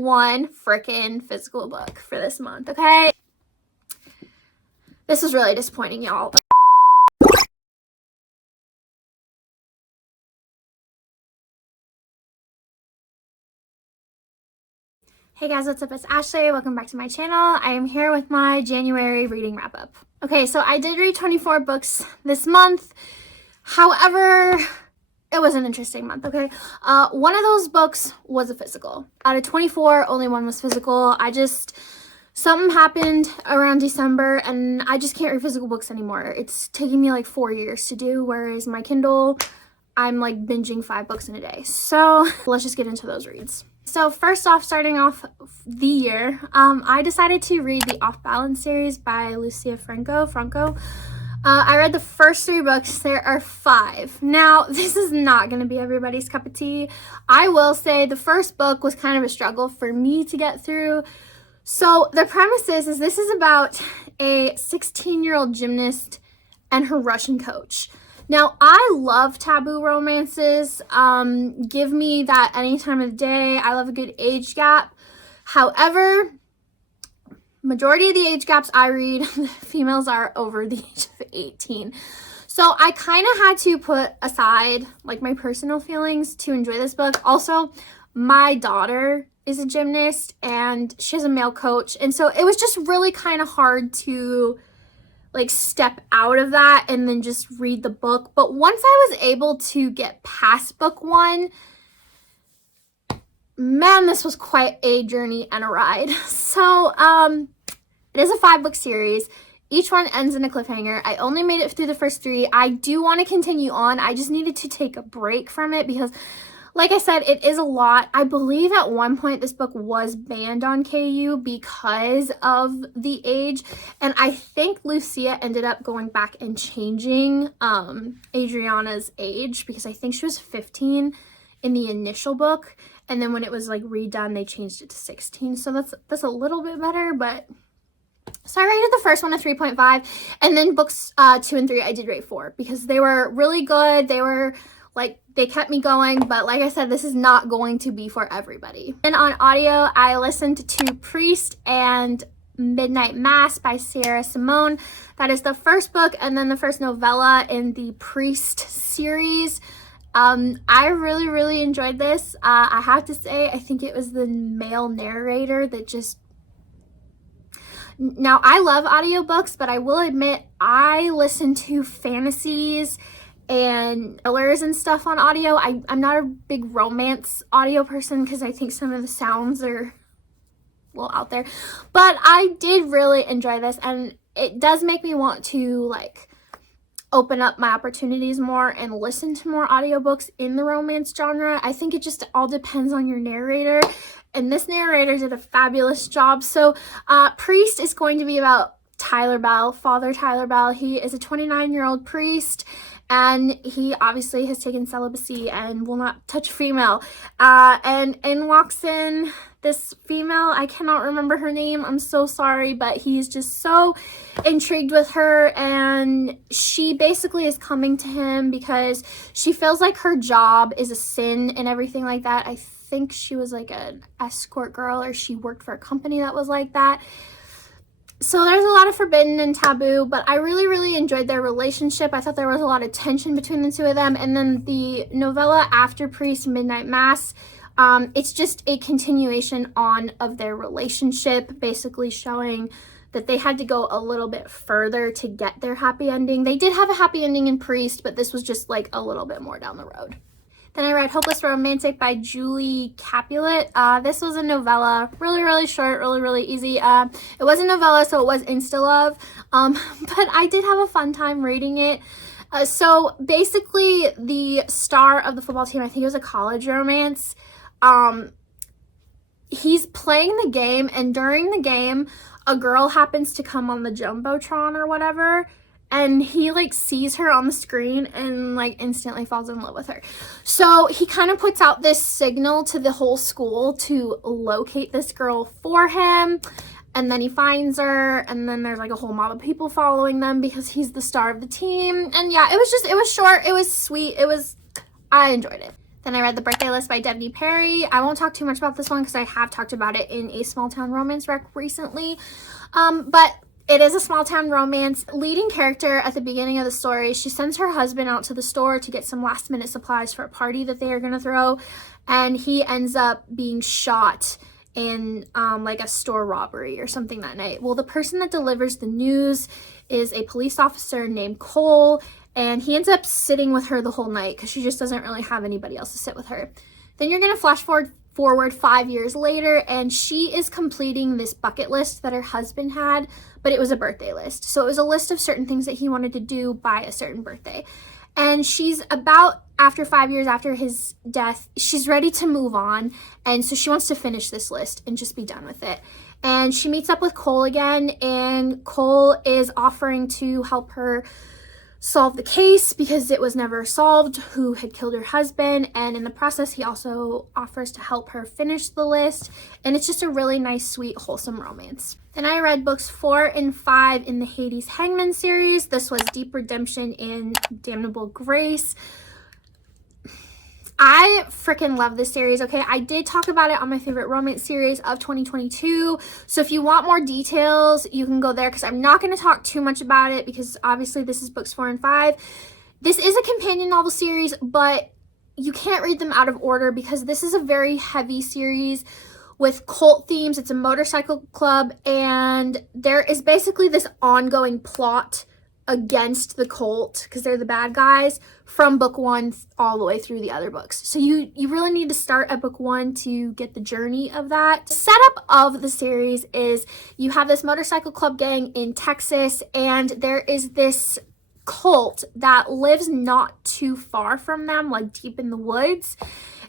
one freaking physical book for this month, okay? This was really disappointing, y'all. Hey guys, what's up? It's Ashley. Welcome back to my channel. I am here with my January reading wrap up. Okay, so I did read 24 books this month. However, it was an interesting month, okay? One of those books was a physical. Out of 24, only one was physical. Something happened around December and I just can't read physical books anymore. It's taking me like 4 years to do, whereas my Kindle, I'm like binging 5 books in a day. So let's just get into those reads. So first off, starting off the year, I decided to read the Off Balance series by Lucia Franco. I read the first 3 books. There are 5. Now, this is not going to be everybody's cup of tea. I will say the first book was kind of a struggle for me to get through. So the premise is this is about a 16-year-old gymnast and her Russian coach. Now, I love taboo romances. Give me that any time of the day. I love a good age gap. However, majority of the age gaps I read, females are over the age of 18. So I kind of had to put aside like my personal feelings to enjoy this book. Also, my daughter is a gymnast and she has a male coach. And so it was just really kind of hard to like step out of that and then just read the book. But once I was able to get past book 1, man, this was quite a journey and a ride. So it is a 5-book series. Each one ends in a cliffhanger. I only made it through the first 3. I do want to continue on. I just needed to take a break from it because, like I said, it is a lot. I believe at one point this book was banned on KU because of the age. And I think Lucia ended up going back and changing Adriana's age because I think she was 15 in the initial book. And then when it was like redone, they changed it to 16. So that's a little bit better, but... So I rated the first one a 3.5. And then books 2 and 3 I did rate 4 because they were really good. They kept me going, but like I said, this is not going to be for everybody. And on audio, I listened to Priest and Midnight Mass by Sierra Simone. That is the first book and then the first novella in the Priest series. I really enjoyed this. I have to say, I think it was the male narrator that just... Now, I love audiobooks, but I will admit I listen to fantasies and thrillers and stuff on audio. I'm not a big romance audio person because I think some of the sounds are a little out there. But I did really enjoy this, and it does make me want to like open up my opportunities more and listen to more audiobooks in the romance genre. I think it just all depends on your narrator, and this narrator did a fabulous job. So Priest is going to be about Tyler Bell, Father Tyler Bell. He is a 29-year-old priest, and he obviously has taken celibacy and will not touch a female. And walks in this female, I cannot remember her name, I'm so sorry, but he's just so intrigued with her, and she basically is coming to him because she feels like her job is a sin and everything like that. I think she was like an escort girl, or she worked for a company that was like that. So there's a lot of forbidden and taboo, but I really enjoyed their relationship. I thought there was a lot of tension between the two of them. And then the novella after Priest, Midnight Mass, it's just a continuation of their relationship, basically showing that they had to go a little bit further to get their happy ending. They did have a happy ending in Priest, but this was just like a little bit more down the road. Then I read Hopeless Romantic by Julie Capulet. This was a novella, really short, really easy. It was a novella, so it was insta-love, but I did have a fun time reading it. So basically, the star of the football team, I think it was a college romance, he's playing the game, and during the game, a girl happens to come on the Jumbotron or whatever, and he like sees her on the screen and like instantly falls in love with her. So he kind of puts out this signal to the whole school to locate this girl for him, and then he finds her, and then there's like a whole mob of people following them because he's the star of the team. And yeah, it was short, it was sweet, I enjoyed it. Then I read The Birthday List by Debney Perry. I won't talk too much about this one because I have talked about it in a small town romance rec recently. But it is a small town romance. Leading character at the beginning of the story, she sends her husband out to the store to get some last minute supplies for a party that they are going to throw. And he ends up being shot in like a store robbery or something that night. Well, the person that delivers the news is a police officer named Cole, and he ends up sitting with her the whole night because she just doesn't really have anybody else to sit with her. Then you're going to flash forward 5 years later, and she is completing this bucket list that her husband had, but it was a birthday list. So it was a list of certain things that he wanted to do by a certain birthday. And she's about, after 5 years after his death, she's ready to move on. And so she wants to finish this list and just be done with it. And she meets up with Cole again, and Cole is offering to help her solve the case because it was never solved who had killed her husband. And in the process, he also offers to help her finish the list. And it's just a really nice, sweet, wholesome romance. Then I read books 4 and 5 in the Hades Hangman series. This was Deep Redemption and Damnable Grace. I freaking love this series, okay? I did talk about it on my favorite romance series of 2022. So if you want more details, you can go there because I'm not going to talk too much about it because obviously this is books 4 and 5. This is a companion novel series, but you can't read them out of order because this is a very heavy series with cult themes. It's a motorcycle club, and there is basically this ongoing plot against the cult because they're the bad guys from book 1 all the way through the other books. So you really need to start at book 1 to get the journey of that. The setup of the series is you have this motorcycle club gang in Texas, and there is this cult that lives not too far from them, like deep in the woods.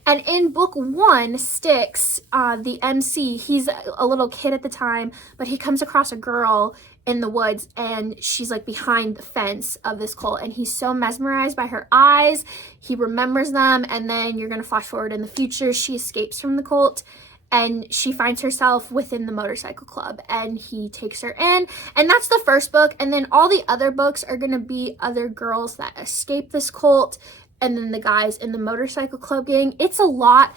And in book 1, Styx, the MC, he's a little kid at the time, but he comes across a girl in the woods, and she's like behind the fence of this cult, and he's so mesmerized by her eyes, he remembers them. And then you're going to flash forward in the future, she escapes from the cult, and she finds herself within the motorcycle club, and he takes her in. And that's the first book. And then all the other books are going to be other girls that escape this cult, and then the guys in the motorcycle club gang. It's a lot.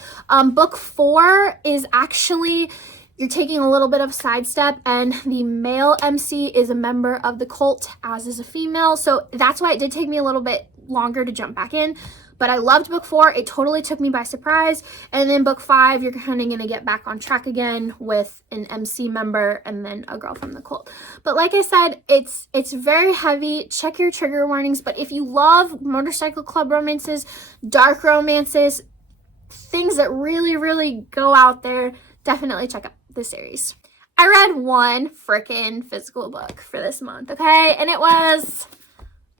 Book 4 is actually, you're taking a little bit of a sidestep, and the male MC is a member of the cult, as is a female. So that's why it did take me a little bit longer to jump back in. But I loved book 4. It totally took me by surprise. And then book 5, you're kind of going to get back on track again with an MC member and then a girl from the cult. But like I said, it's very heavy. Check your trigger warnings. But if you love motorcycle club romances, dark romances, things that really, really go out there, definitely check out this series. I read one freaking physical book for this month, okay? And it was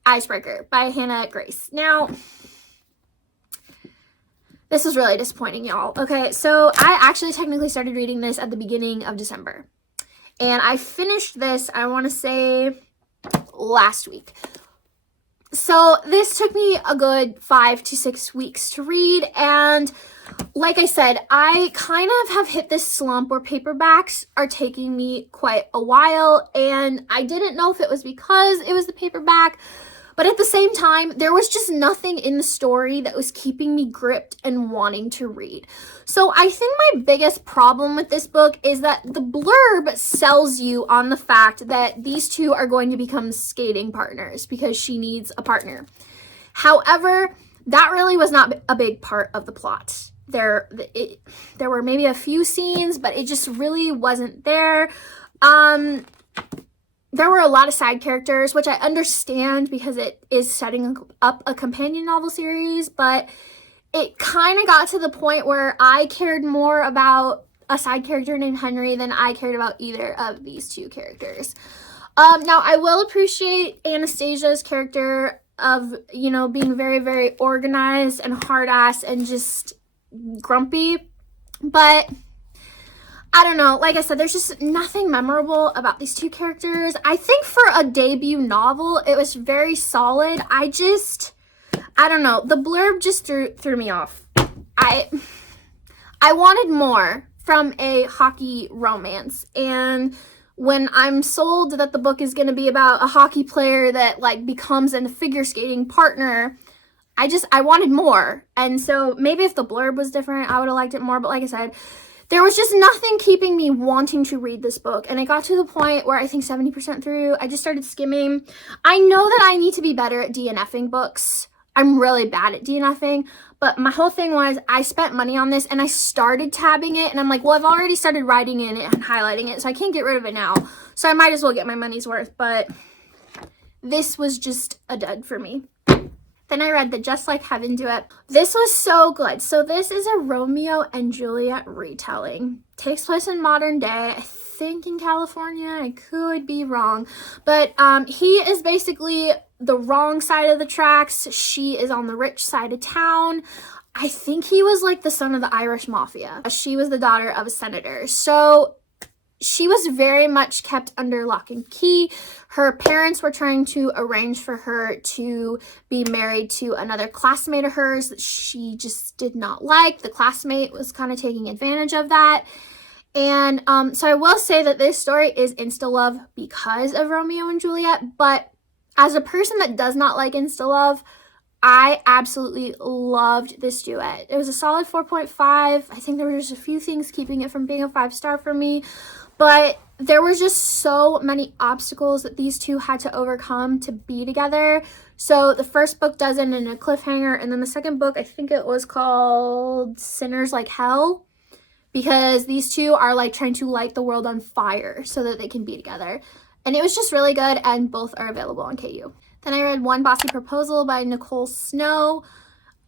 Icebreaker by Hannah Grace. Now, this was really disappointing, y'all. Okay, so I actually technically started reading this at the beginning of December. And I finished this, I want to say, last week. So this took me a good 5 to 6 weeks to read. And like I said, I kind of have hit this slump where paperbacks are taking me quite a while. And I didn't know if it was because it was the paperback, but at the same time, there was just nothing in the story that was keeping me gripped and wanting to read. So I think my biggest problem with this book is that the blurb sells you on the fact that these two are going to become skating partners because she needs a partner. However, that really was not a big part of the plot. There were maybe a few scenes, but it just really wasn't there. There were a lot of side characters, which I understand because it is setting up a companion novel series, but it kind of got to the point where I cared more about a side character named Henry than I cared about either of these two characters. Now, I will appreciate Anastasia's character of, you know, being very, very organized and hard-ass and just grumpy, but I don't know. Like I said, there's just nothing memorable about these two characters. I think for a debut novel, it was very solid. I don't know. The blurb just threw me off. I wanted more from a hockey romance. And when I'm sold that the book is going to be about a hockey player that like becomes a figure skating partner, I wanted more. And so maybe if the blurb was different, I would have liked it more. But like I said, there was just nothing keeping me wanting to read this book. And it got to the point where I think 70% through, I just started skimming. I know that I need to be better at DNFing books. I'm really bad at DNFing. But my whole thing was I spent money on this and I started tabbing it. And I'm like, well, I've already started writing in it and highlighting it, so I can't get rid of it now. So I might as well get my money's worth. But this was just a dud for me. Then I read the Just Like Heaven duet. This was so good. So this is a Romeo and Juliet retelling. Takes place in modern day. I think in California. I could be wrong. But he is basically the wrong side of the tracks. She is on the rich side of town. I think he was like the son of the Irish mafia. She was the daughter of a senator. So she was very much kept under lock and key. Her parents were trying to arrange for her to be married to another classmate of hers that she just did not like. The classmate was kind of taking advantage of that. And so I will say that this story is insta-love because of Romeo and Juliet. But as a person that does not like insta-love, I absolutely loved this duet. It was a solid 4.5. I think there were just a few things keeping it from being a 5-star for me. But there were just so many obstacles that these two had to overcome to be together. So the first book does end in a cliffhanger. And then the second book, I think it was called Sinners Like Hell. Because these two are like trying to light the world on fire so that they can be together. And it was just really good, and both are available on KU. Then I read One Bossy Proposal by Nicole Snow.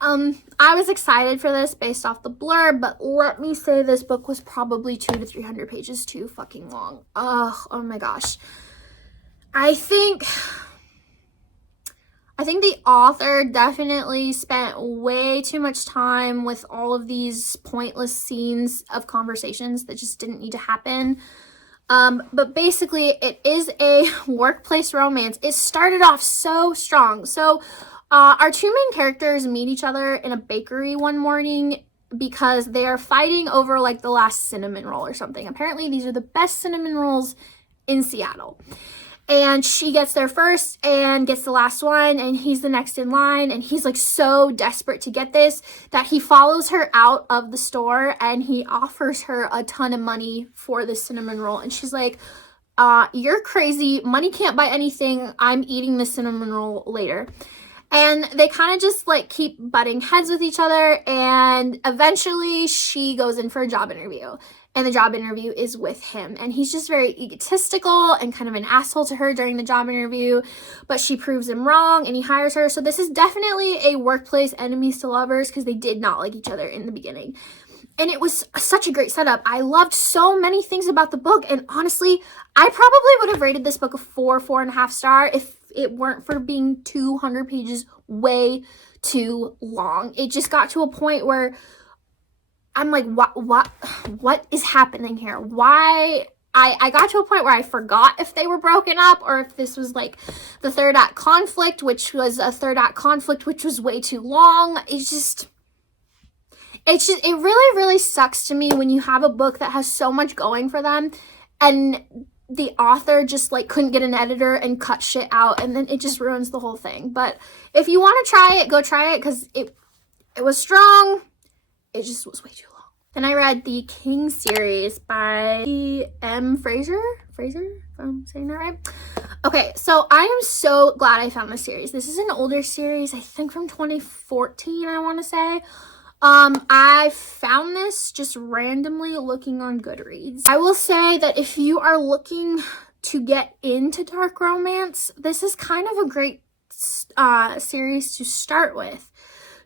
I was excited for this based off the blurb, but let me say this book was probably 200 to 300 pages too fucking long. Oh my gosh. I think the author definitely spent way too much time with all of these pointless scenes of conversations that just didn't need to happen. But basically it is a workplace romance. It started off so strong. So our two main characters meet each other in a bakery one morning because they are fighting over like the last cinnamon roll or something. Apparently these are the best cinnamon rolls in Seattle. And she gets there first and gets the last one, and he's the next in line, and he's like so desperate to get this that he follows her out of the store and he offers her a ton of money for the cinnamon roll. And she's like, you're crazy. Money can't buy anything. I'm eating the cinnamon roll later. And they kind of just like keep butting heads with each other, and eventually she goes in for a job interview. And the job interview is with him. And he's just very egotistical and kind of an asshole to her during the job interview. But she proves him wrong and he hires her. So this is definitely a workplace enemies to lovers because they did not like each other in the beginning. And it was such a great setup. I loved so many things about the book. And honestly, I probably would have rated this book a 4.5 star if it weren't for being 200 pages way too long. It just got to a point where I'm like, what is happening here? Why? I got to a point where I forgot if they were broken up or if this was like the third act conflict, which was a third act conflict, which was way too long. It really, really sucks to me when you have a book that has so much going for them and the author just like couldn't get an editor and cut shit out, and then it just ruins the whole thing. But if you want to try it, go try it because it was strong. It just was way too long. Then I read the King series by M. Fraser, if I'm saying that right. Okay, so I am so glad I found this series. This is an older series, I think from 2014, I want to say. I found this just randomly looking on Goodreads. I will say that if you are looking to get into dark romance, this is kind of a great series to start with.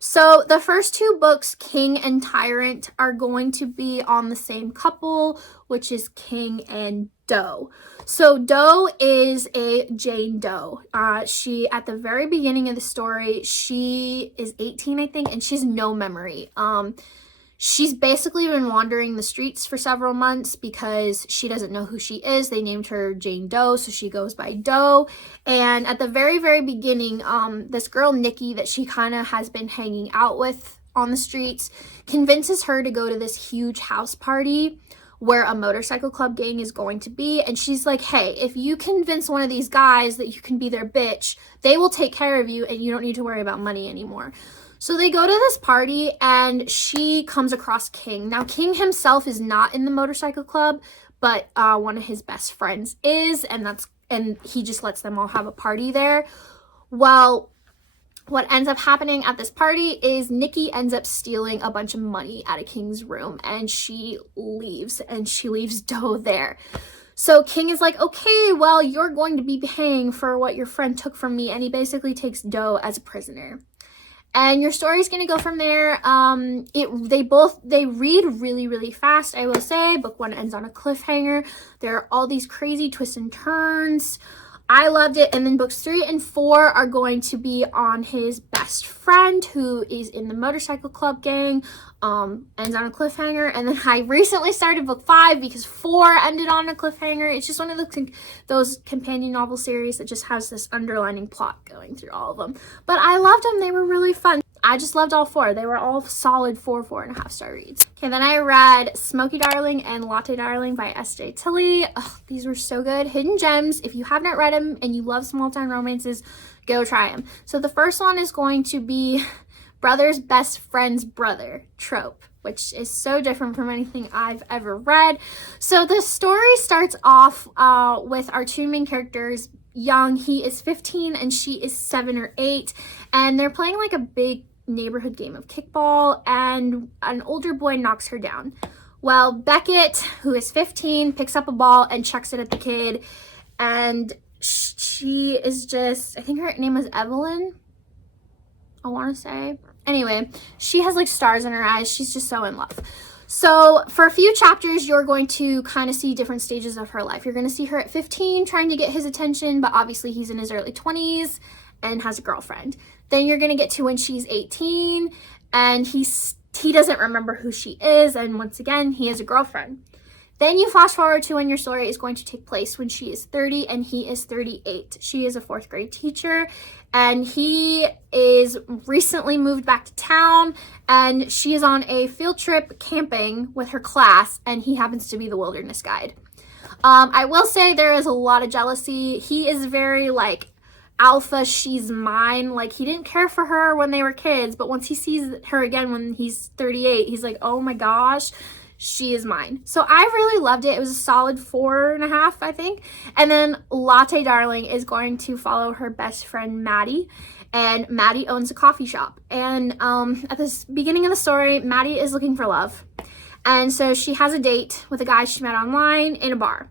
So the first two books, King and Tyrant, are going to be on the same couple, which is King and Doe. So Doe is a Jane Doe. She, at the very beginning of the story, she is 18, I think, and she has no memory. She's basically been wandering the streets for several months because she doesn't know who she is. They named her Jane Doe, so she goes by Doe. And at the very, very beginning, this girl, Nikki, that she kind of has been hanging out with on the streets, convinces her to go to this huge house party where a motorcycle club gang is going to be. And she's like, hey, if you convince one of these guys that you can be their bitch, they will take care of you and you don't need to worry about money anymore. So they go to this party and she comes across King. Now, King himself is not in the motorcycle club, but one of his best friends is, and he just lets them all have a party there. Well, what ends up happening at this party is Nikki ends up stealing a bunch of money out of King's room, and she leaves dough there. So King is like, okay, well, you're going to be paying for what your friend took from me, and he basically takes dough as a prisoner. And your story's going to go from there. They read really, really fast, I will say. Book 1 ends on a cliffhanger. There are all these crazy twists and turns. I loved it. And then books 3 and 4 are going to be on his best friend who is in the motorcycle club gang. Ends on a cliffhanger. And then I recently started book 5 because 4 ended on a cliffhanger. It's just one of those companion novel series that just has this underlining plot going through all of them. But I loved them. They were really fun. I just loved all 4. They were all solid 4.5 star reads. Okay, then I read Smokey Darling and Latte Darling by S.J. Tilley. These were so good. Hidden gems. If you have not read them and you love small town romances, go try them. So the first one is going to be brother's best friend's brother trope, which is so different from anything I've ever read. So the story starts off with our 2 main characters young. He is 15 and she is 7 or 8, and they're playing like a big neighborhood game of kickball, and an older boy knocks her down. Well, Beckett, who is 15, picks up a ball and chucks it at the kid, and she is just, I think her name was Evelyn, I want to say. Anyway, she has like stars in her eyes. She's just so in love. So for a few chapters, you're going to kind of see different stages of her life. You're going to see her at 15 trying to get his attention, but obviously he's in his early 20s and has a girlfriend. Then you're going to get to when she's 18 and he doesn't remember who she is, and once again, he has a girlfriend. Then you flash forward to when your story is going to take place when she is 30 and he is 38. She is a 4th grade teacher and he is recently moved back to town, and she is on a field trip camping with her class, and he happens to be the wilderness guide. I will say there is a lot of jealousy. He is very like alpha, she's mine. Like, he didn't care for her when they were kids, but once he sees her again when he's 38, he's like, oh my gosh, she is mine. So I really loved it. It was a solid 4.5, I think. And then Latte Darling is going to follow her best friend Maddie, and Maddie owns a coffee shop. And at the beginning of the story, Maddie is looking for love, and so she has a date with a guy she met online in a bar.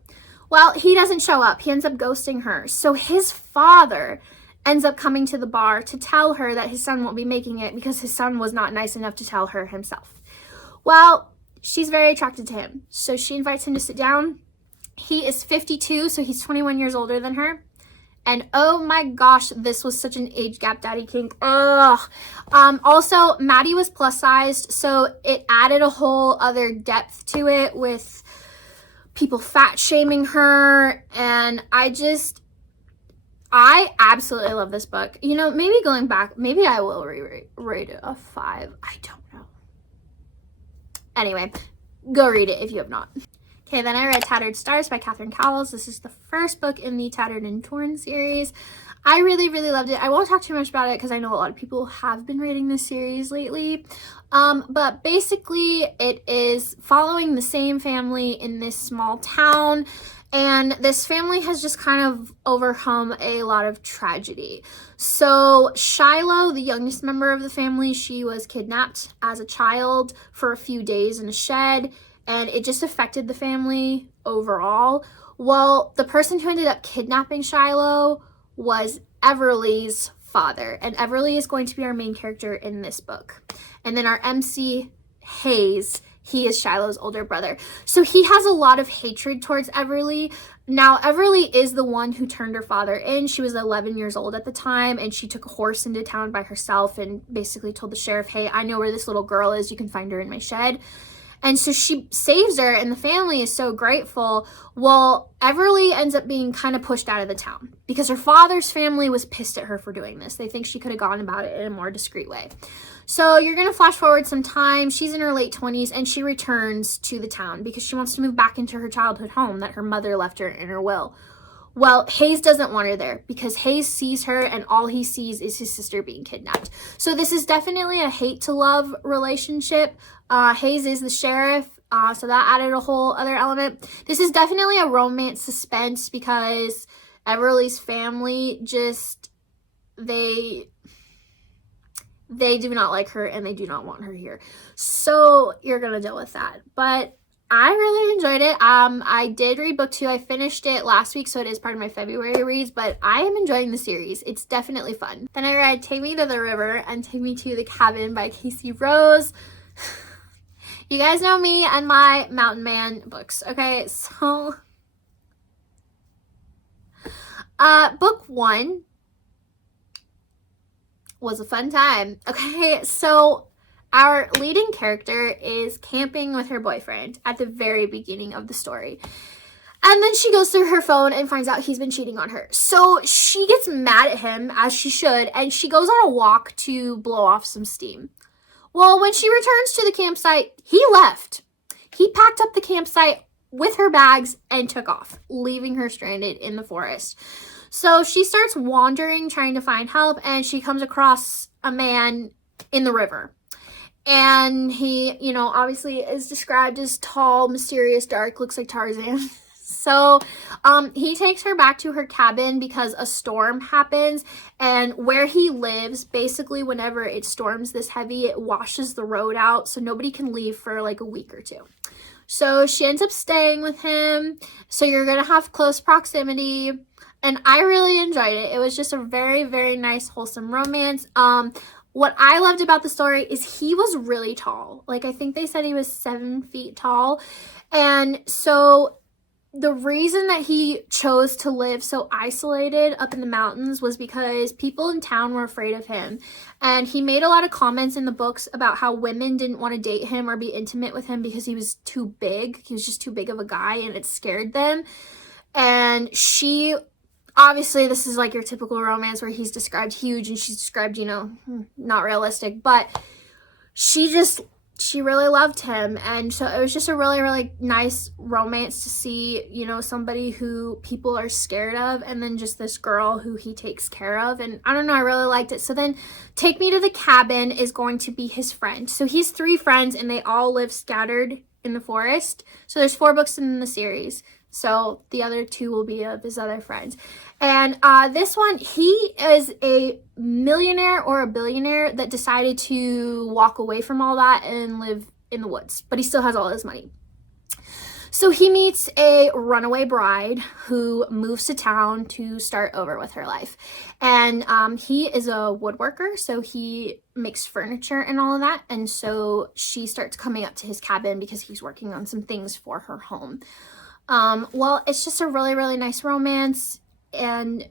Well, he doesn't show up. He ends up ghosting her. So his father ends up coming to the bar to tell her that his son won't be making it because his son was not nice enough to tell her himself. Well, she's very attracted to him, so she invites him to sit down. He is 52, so he's 21 years older than her. And oh my gosh, this was such an age gap daddy kink. Ugh. Also, Maddie was plus sized, so it added a whole other depth to it with people fat shaming her. And I absolutely love this book. You know, maybe going back, maybe I will rate it a 5. I don't know. Anyway, go read it if you have not. Okay, then I read Tattered Stars by Catherine Cowles. This is the first book in the Tattered and Torn series. I really, really loved it. I won't talk too much about it because I know a lot of people have been reading this series lately. But basically, it is following the same family in this small town. And this family has just kind of overcome a lot of tragedy. So Shiloh, the youngest member of the family, she was kidnapped as a child for a few days in a shed, and it just affected the family overall. Well, the person who ended up kidnapping Shiloh was Everly's father, and Everly is going to be our main character in this book. And then our MC, Hayes, he is Shiloh's older brother. So he has a lot of hatred towards Everly. Now, Everly is the one who turned her father in. She was 11 years old at the time, and she took a horse into town by herself and basically told the sheriff, hey, I know where this little girl is. You can find her in my shed. And so she saves her, and the family is so grateful. Well, Everly ends up being kind of pushed out of the town because her father's family was pissed at her for doing this. They think she could have gone about it in a more discreet way. So you're going to flash forward some time. She's in her late 20s, and she returns to the town because she wants to move back into her childhood home that her mother left her in her will. Well, Hayes doesn't want her there because Hayes sees her, and all he sees is his sister being kidnapped. So this is definitely a hate to love relationship. Hayes is the sheriff, so that added a whole other element. This is definitely a romance suspense because Everly's family just, they do not like her, and they do not want her here. So you're going to deal with that. But I really enjoyed it. I did read book 2. I finished it last week, so it is part of my February reads, but I am enjoying the series. It's definitely fun. Then I read Take Me to the River and Take Me to the Cabin by Casey Rose. You guys know me and my Mountain Man books, okay? So, book 1 was a fun time. Okay, so our leading character is camping with her boyfriend at the very beginning of the story. And then she goes through her phone and finds out he's been cheating on her. So she gets mad at him, as she should, and she goes on a walk to blow off some steam. Well, when she returns to the campsite, he left. He packed up the campsite with her bags and took off, leaving her stranded in the forest. So she starts wandering, trying to find help, and she comes across a man in the river. And he, obviously is described as tall, mysterious, dark, looks like Tarzan. So he takes her back to her cabin because a storm happens, and where he lives, basically whenever it storms this heavy, it washes the road out, so nobody can leave for like a week or two. So she ends up staying with him, so you're going to have close proximity, and I really enjoyed it. It was just a very, very nice, wholesome romance. What I loved about the story is he was really tall. Like, I think they said he was 7 feet tall. And so the reason that he chose to live so isolated up in the mountains was because people in town were afraid of him. And he made a lot of comments in the books about how women didn't want to date him or be intimate with him because he was too big. He was just too big of a guy, and it scared them. And she... Obviously, this is like your typical romance where he's described huge and she's described, not realistic. But she really loved him. And so it was just a really, really nice romance to see, somebody who people are scared of, and then just this girl who he takes care of. And I don't know, I really liked it. So then Take Me to the Cabin is going to be his friend. So he's 3 friends, and they all live scattered in the forest. So there's 4 books in the series. So the other 2 will be of his other friends. And this one, he is a millionaire or a billionaire that decided to walk away from all that and live in the woods. But he still has all his money. So he meets a runaway bride who moves to town to start over with her life. And he is a woodworker, so he makes furniture and all of that. And so she starts coming up to his cabin because he's working on some things for her home. Well, it's just a really, really nice romance, and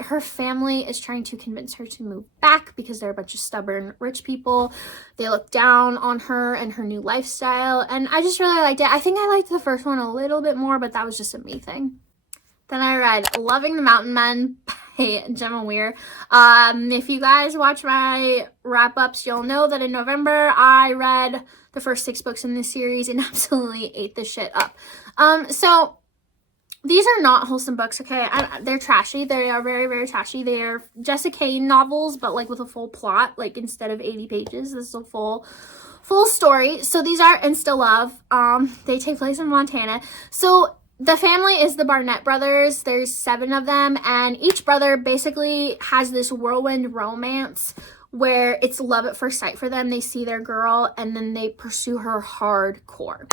her family is trying to convince her to move back because they're a bunch of stubborn rich people. They look down on her and her new lifestyle, and I just really liked it. I think I liked the first one a little bit more, but that was just a me thing. Then I read Loving the Mountain Men by Gemma Weir. If you guys watch my wrap-ups, you'll know that in November I read the first 6 books in this series and absolutely ate this shit up. So these are not wholesome books, okay? They're trashy. They are very, very trashy. They are Jessica Cain novels, but like with a full plot. Like instead of 80 pages, this is a full story. So these are Insta Love. They take place in Montana. So the family is the Barnett brothers. There's 7 of them, and each brother basically has this whirlwind romance where it's love at first sight for them. They see their girl, and then they pursue her hardcore.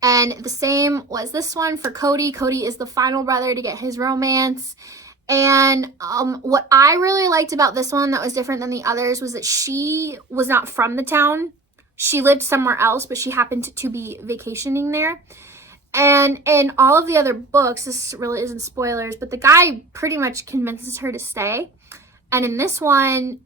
And the same was this one for Cody. Cody is the final brother to get his romance. And what I really liked about this one that was different than the others was that she was not from the town. She lived somewhere else, but she happened to be vacationing there. And in all of the other books, this really isn't spoilers, but the guy pretty much convinces her to stay. And in this one,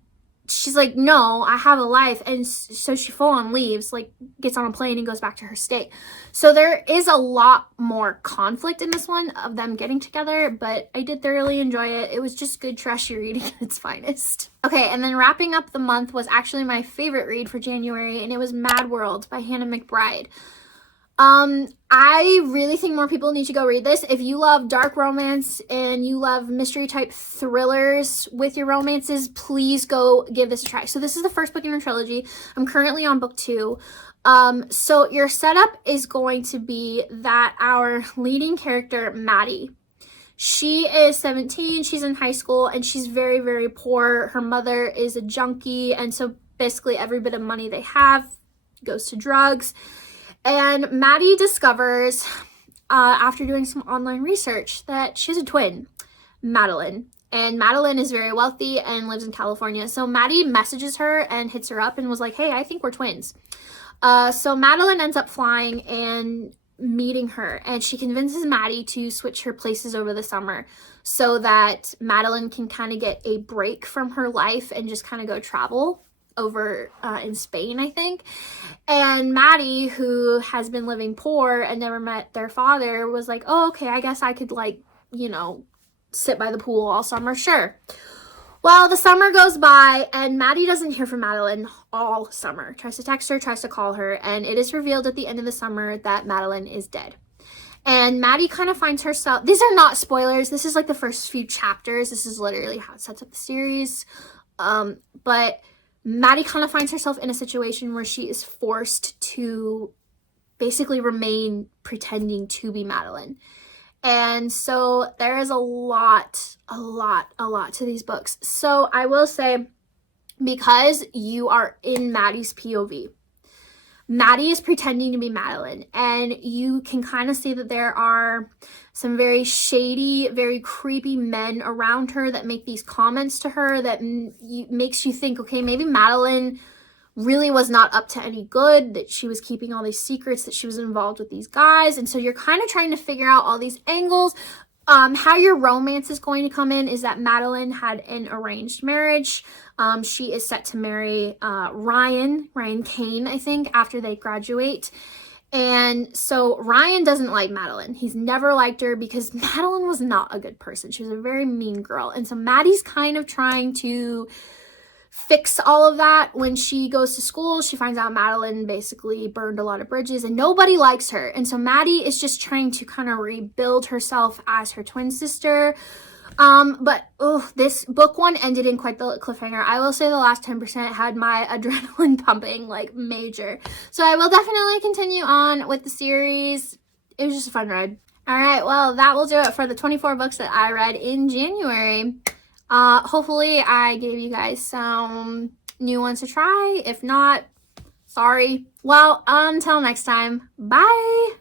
she's like, no, I have a life. And so she full on leaves, like gets on a plane and goes back to her state. So there is a lot more conflict in this one of them getting together, but I did thoroughly enjoy it. It was just good trashy reading at its finest. Okay, and then wrapping up the month was actually my favorite read for January, and it was Mad World by Hannah McBride. I really think more people need to go read this. If you love dark romance and you love mystery type thrillers with your romances, please go give this a try. So this is the first book in a trilogy. I'm currently on book 2. So your setup is going to be that our leading character, Maddie, she is 17, she's in high school, and she's very, very poor. Her mother is a junkie, and so basically every bit of money they have goes to drugs. And Maddie discovers, after doing some online research, that she has a twin, Madeline. And Madeline is very wealthy and lives in California. So Maddie messages her and hits her up and was like, hey, I think we're twins. So Madeline ends up flying and meeting her. And she convinces Maddie to switch her places over the summer so that Madeline can kind of get a break from her life and just kind of go travel over in Spain, I think. And Maddie, who has been living poor and never met their father, was like, oh, okay, I guess I could, like, you know, sit by the pool all summer. Sure. Well, the summer goes by and Maddie doesn't hear from Madeline all summer. Tries to text her, tries to call her, and it is revealed at the end of the summer that Madeline is dead. And Maddie kind of finds herself, these are not spoilers, this is like the first few chapters, this is literally how it sets up the series, but Maddie kind of finds herself in a situation where she is forced to basically remain pretending to be Madeline. And so there is a lot to these books. So I will say, because you are in Maddie's POV, Maddie is pretending to be Madeline, and you can kind of see that there are some very shady, very creepy men around her that make these comments to her that makes you think, okay, maybe Madeline really was not up to any good, that she was keeping all these secrets, that she was involved with these guys. And so you're kind of trying to figure out all these angles. How your romance is going to come in is that Madeline had an arranged marriage. She is set to marry Ryan Kane, I think, after they graduate. And so Ryan doesn't like Madeline. He's never liked her because Madeline was not a good person. She was a very mean girl. And so Maddie's kind of trying to fix all of that. When she goes to school, she finds out Madeline basically burned a lot of bridges and nobody likes her. And so Maddie is just trying to kind of rebuild herself as her twin sister. But this book 1 ended in quite the cliffhanger. I will say the last 10% had my adrenaline pumping like major. So I will definitely continue on with the series. It was just a fun ride. All right, well, that will do it for the 24 books that I read in January. Hopefully I gave you guys some new ones to try. If not, sorry. Well, until next time, bye!